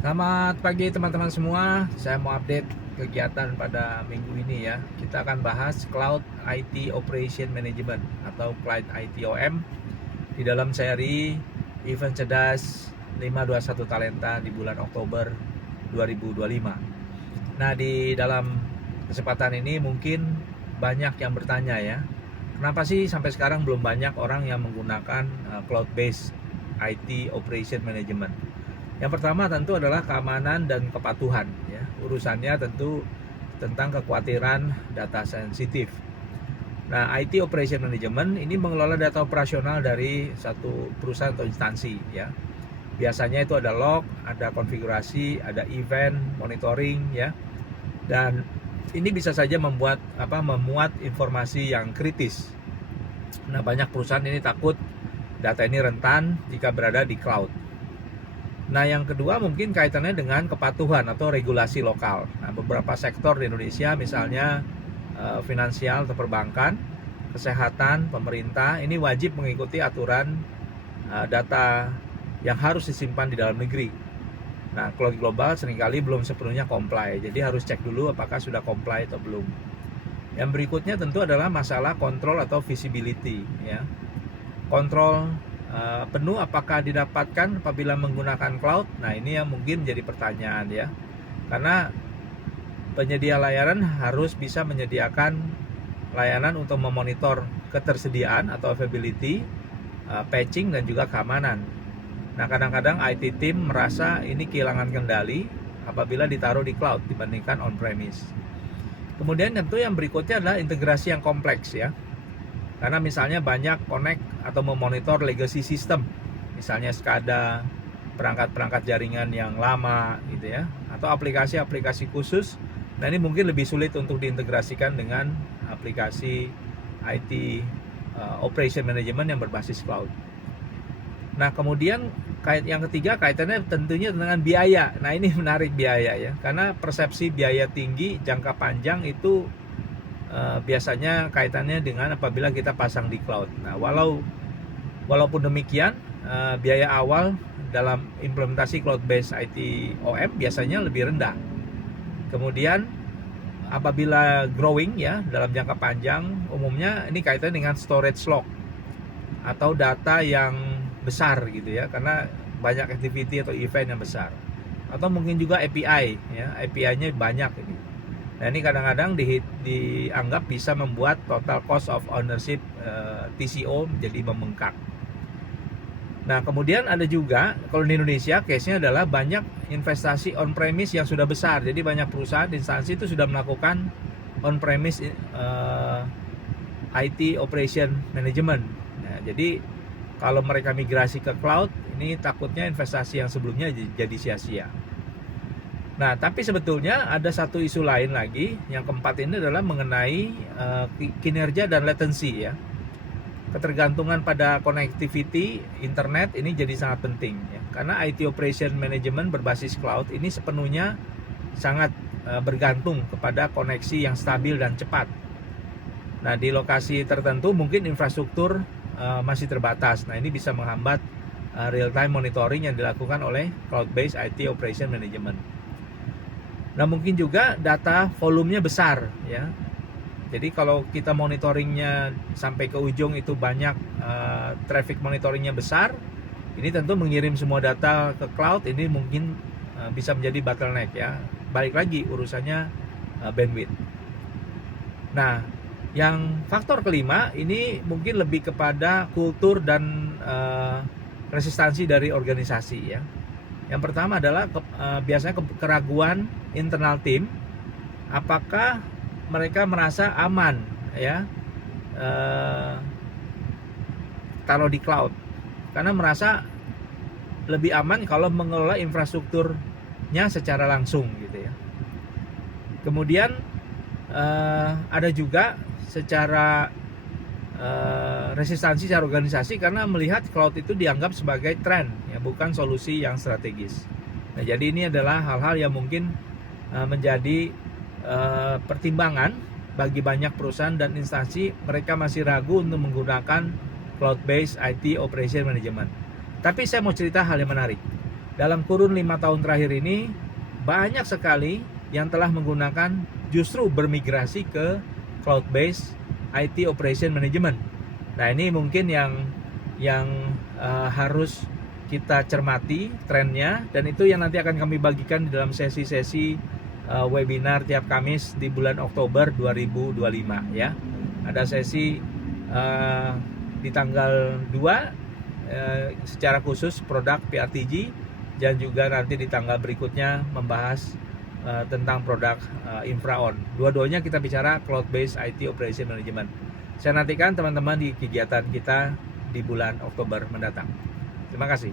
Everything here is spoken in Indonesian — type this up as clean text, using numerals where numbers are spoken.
Selamat pagi teman-teman semua. Saya mau update kegiatan pada minggu ini ya. Kita akan bahas Cloud IT Operation Management atau Cloud ITOM di dalam seri Event Cerdas 521 Talenta di bulan Oktober 2025. Nah, di dalam kesempatan ini mungkin banyak yang bertanya ya. Kenapa sih sampai sekarang belum banyak orang yang menggunakan cloud-based IT Operation Management? Yang pertama tentu adalah keamanan dan kepatuhan ya. Urusannya tentu tentang kekhawatiran data sensitif. Nah, IT Operation Management ini mengelola data operasional dari satu perusahaan atau instansi ya. Biasanya itu ada log, ada konfigurasi, ada event, monitoring ya. Dan ini bisa saja memuat informasi yang kritis. Nah, banyak perusahaan ini takut data ini rentan jika berada di cloud. Nah, yang kedua mungkin kaitannya dengan kepatuhan atau regulasi lokal. Nah, beberapa sektor di Indonesia misalnya finansial atau perbankan, kesehatan, pemerintah ini wajib mengikuti aturan data yang harus disimpan di dalam negeri. Nah, kalau global seringkali belum sepenuhnya comply. Jadi harus cek dulu apakah sudah comply atau belum. Yang berikutnya tentu adalah masalah kontrol atau visibility ya. Kontrol penuh apakah didapatkan apabila menggunakan cloud? Nah, ini yang mungkin jadi pertanyaan ya. Karena penyedia layanan harus bisa menyediakan layanan untuk memonitor ketersediaan atau availability, patching dan juga keamanan. Nah, kadang-kadang IT team merasa ini kehilangan kendali apabila ditaruh di cloud dibandingkan on-premise. Kemudian tentu yang berikutnya adalah integrasi yang kompleks ya. Karena misalnya banyak connect atau memonitor legacy system, misalnya SCADA, perangkat-perangkat jaringan yang lama gitu ya, atau aplikasi-aplikasi khusus. Nah, ini mungkin lebih sulit untuk diintegrasikan dengan aplikasi IT Operation Management yang berbasis cloud. Nah, kemudian yang ketiga kaitannya tentunya dengan biaya. Nah, ini menarik biaya ya, karena persepsi biaya tinggi jangka panjang itu biasanya kaitannya dengan apabila kita pasang di cloud. Nah, walaupun demikian, biaya awal dalam implementasi cloud-based ITOM biasanya lebih rendah. Kemudian apabila growing ya dalam jangka panjang, umumnya ini kaitannya dengan storage log atau data yang besar gitu ya, karena banyak activity atau event yang besar. Atau mungkin juga API ya, API-nya banyak ini. Nah, ini kadang-kadang dianggap bisa membuat total cost of ownership TCO menjadi membengkak. Nah, kemudian ada juga kalau di Indonesia case-nya adalah banyak investasi on-premise yang sudah besar. Jadi banyak perusahaan instansi itu sudah melakukan on-premise IT operation management. Nah, jadi kalau mereka migrasi ke cloud, ini takutnya investasi yang sebelumnya jadi sia-sia. Nah, tapi sebetulnya ada satu isu lain lagi. Yang keempat ini adalah mengenai kinerja dan latency ya. Ketergantungan pada connectivity internet ini jadi sangat penting ya. Karena IT operation management berbasis cloud ini sepenuhnya sangat bergantung kepada koneksi yang stabil dan cepat. Nah, di lokasi tertentu mungkin infrastruktur masih terbatas. Nah, ini bisa menghambat real time monitoring yang dilakukan oleh cloud based IT operation management. Nah, mungkin juga data volumenya besar ya. Jadi kalau kita monitoringnya sampai ke ujung itu banyak, traffic monitoringnya besar, ini tentu mengirim semua data ke cloud ini mungkin bisa menjadi bottleneck ya. Balik lagi urusannya bandwidth. Nah, yang faktor kelima ini mungkin lebih kepada kultur dan resistansi dari organisasi ya. Yang pertama adalah biasanya keraguan internal tim, apakah mereka merasa aman ya taruh di cloud, karena merasa lebih aman kalau mengelola infrastrukturnya secara langsung gitu ya. Kemudian ada juga secara resistansi secara organisasi karena melihat cloud itu dianggap sebagai tren ya, bukan solusi yang strategis. Nah, jadi ini adalah hal-hal yang mungkin menjadi pertimbangan bagi banyak perusahaan dan instansi. Mereka masih ragu untuk menggunakan cloud based IT operation management. Tapi saya mau cerita hal yang menarik. dalam kurun 5 tahun terakhir ini banyak sekali yang telah menggunakan justru bermigrasi ke cloud based IT operation management. Nah, ini mungkin yang harus kita cermati trennya, dan itu yang nanti akan kami bagikan di dalam sesi-sesi webinar tiap Kamis di bulan Oktober 2025 ya. Ada sesi di tanggal 2 secara khusus produk PRTG, dan juga nanti di tanggal berikutnya membahas tentang produk Infraon. Dua-duanya kita bicara cloud based IT operation management. Saya nantikan teman-teman di kegiatan kita di bulan Oktober mendatang. Terima kasih.